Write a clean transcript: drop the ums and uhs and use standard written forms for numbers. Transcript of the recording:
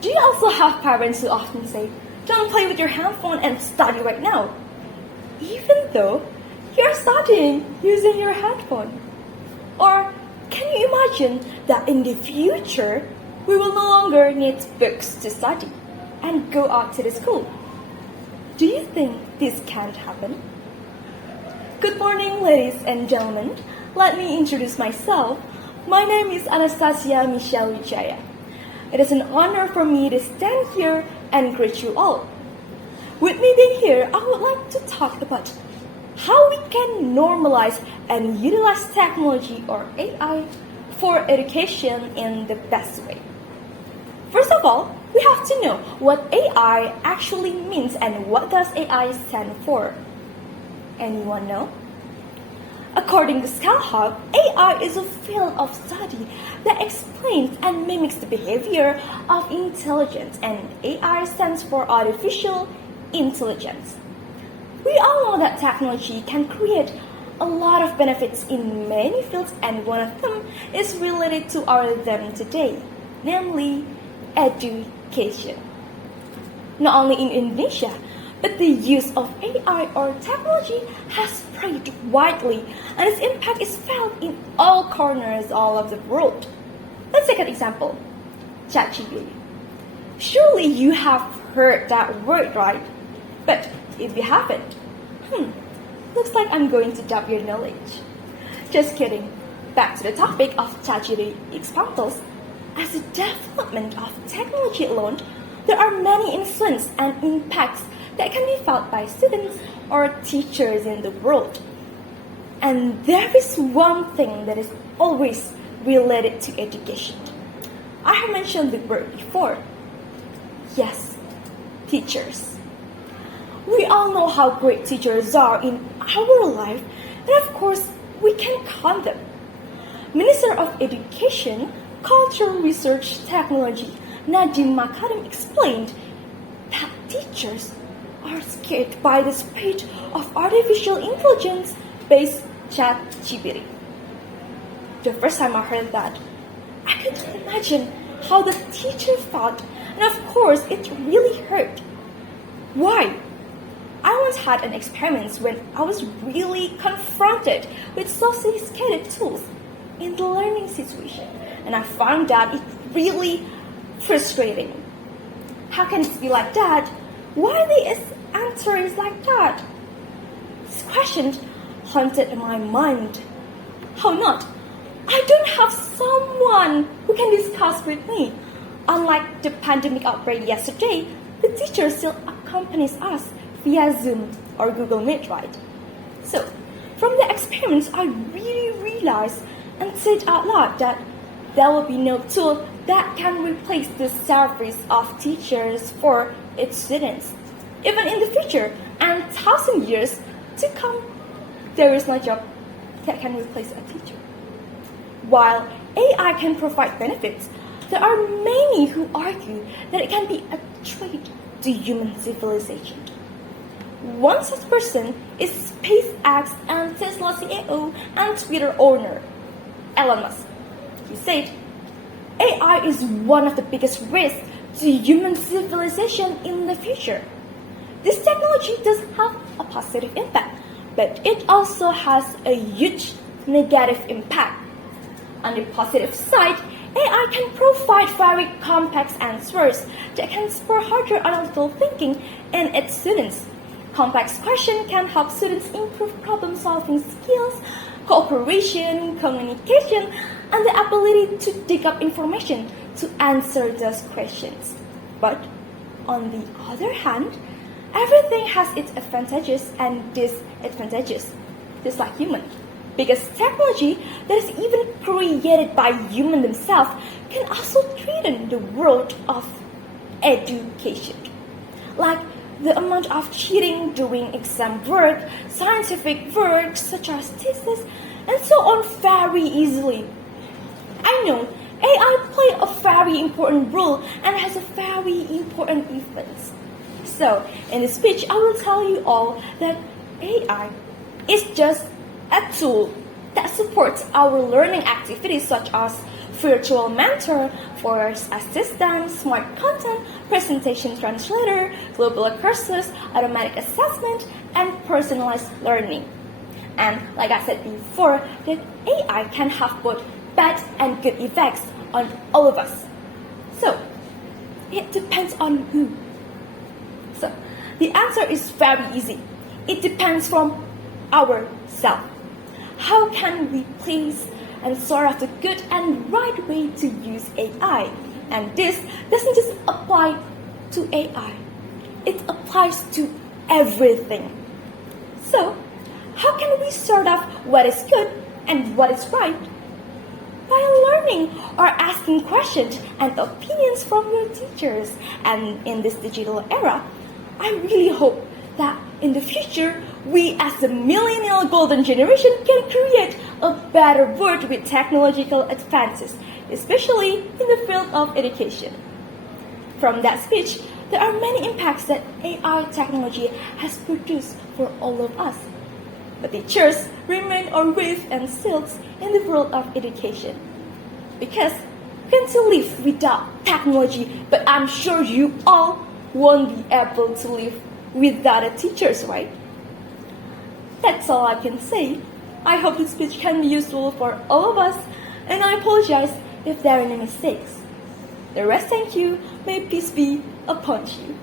Do you also have parents who often say, "Don't play with your handphone and study right now," even though you're studying using your handphone? Or can you imagine that in the future, we will no longer need books to study and go out to the school? Do you think this can't happen? Good morning, ladies and gentlemen. Let me introduce myself. My name is Anastasia Michelle Wijaya. It is an honor for me to stand here and greet you all. With me being here, I would like to talk about how we can normalize and utilize technology or AI for education in the best way. First of all, we have to know what AI actually means and what does AI stand for. Anyone know? According to ScholarHub, AI is a field of study that explains and mimics the behavior of intelligence, and AI stands for artificial intelligence. We all know that technology can create a lot of benefits in many fields, and one of them is related to our them today, namely education. Not only in Indonesia, but the use of AI or technology has spread widely, and its impact is felt in all corners all of the world. Let's take an example, ChatGPT. Surely you have heard that word, right? But if you haven't, looks like I'm going to doubt your knowledge. Just kidding. Back to the topic of ChatGPT examples. As the development of technology alone, there are many influences and impacts that can be felt by students or teachers in the world. And there is one thing that is always related to education. I have mentioned the word before. Yes, teachers. We all know how great teachers are in our life, and of course, we can count them. Minister of Education, Culture, Research, Technology, Nadiem Makarim explained that teachers are scared by the spread of artificial intelligence-based ChatGPT. The first time I heard that, I couldn't imagine how the teacher felt, and of course, it really hurt. Why? I once had an experiment when I was really confronted with sophisticated tools in the learning situation, and I found that it's really frustrating. How can it be like that? Why the answer is like that? This question haunted my mind. How not? I don't have someone who can discuss with me. Unlike the pandemic outbreak yesterday, the teacher still accompanies us via Zoom or Google Meet, right? So, from the experiments, I really realized and said out loud that there will be no tool that can replace the service of teachers for its students. Even in the future and 1,000 years to come, there is no job that can replace a teacher. While AI can provide benefits, there are many who argue that it can be a threat to human civilization. One such person is SpaceX and Tesla CEO and Twitter owner, Elon Musk. He said, AI is one of the biggest risks to human civilization in the future. This technology does have a positive impact, but it also has a huge negative impact. On the positive side, AI can provide very complex answers that can spur harder analytical thinking in its students. Complex questions can help students improve problem-solving skills, cooperation, communication, and the ability to dig up information to answer those questions. But on the other hand, everything has its advantages and disadvantages, just like human. Because technology that is even created by humans themselves can also threaten the world of education. Like the amount of cheating during exam work, scientific work such as thesis, and so on very easily. I know AI plays a very important role and has a very important influence. So, in this speech, I will tell you all that AI is just a tool that supports our learning activities such as virtual mentor, voice assistant, smart content, presentation translator, global courses, automatic assessment, and personalized learning. And like I said before, that AI can have both bad and good effects on all of us. So, it depends on who. So, the answer is very easy. It depends from ourselves. How can we place and sort out the good and right way to use AI? And this doesn't just apply to AI. It applies to everything. So, how can we sort out what is good and what is right? By learning or asking questions and opinions from your teachers. And in this digital era, I really hope that in the future, we as the millennial golden generation can create a better world with technological advances, especially in the field of education. From that speech, there are many impacts that AI technology has produced for all of us. But teachers remain our waves and sails in the world of education. Because we can still live without technology, but I'm sure you all won't be able to live without the teachers, right? That's all I can say. I hope this speech can be useful for all of us, and I apologize if there are any mistakes. The rest, thank you. May peace be upon you.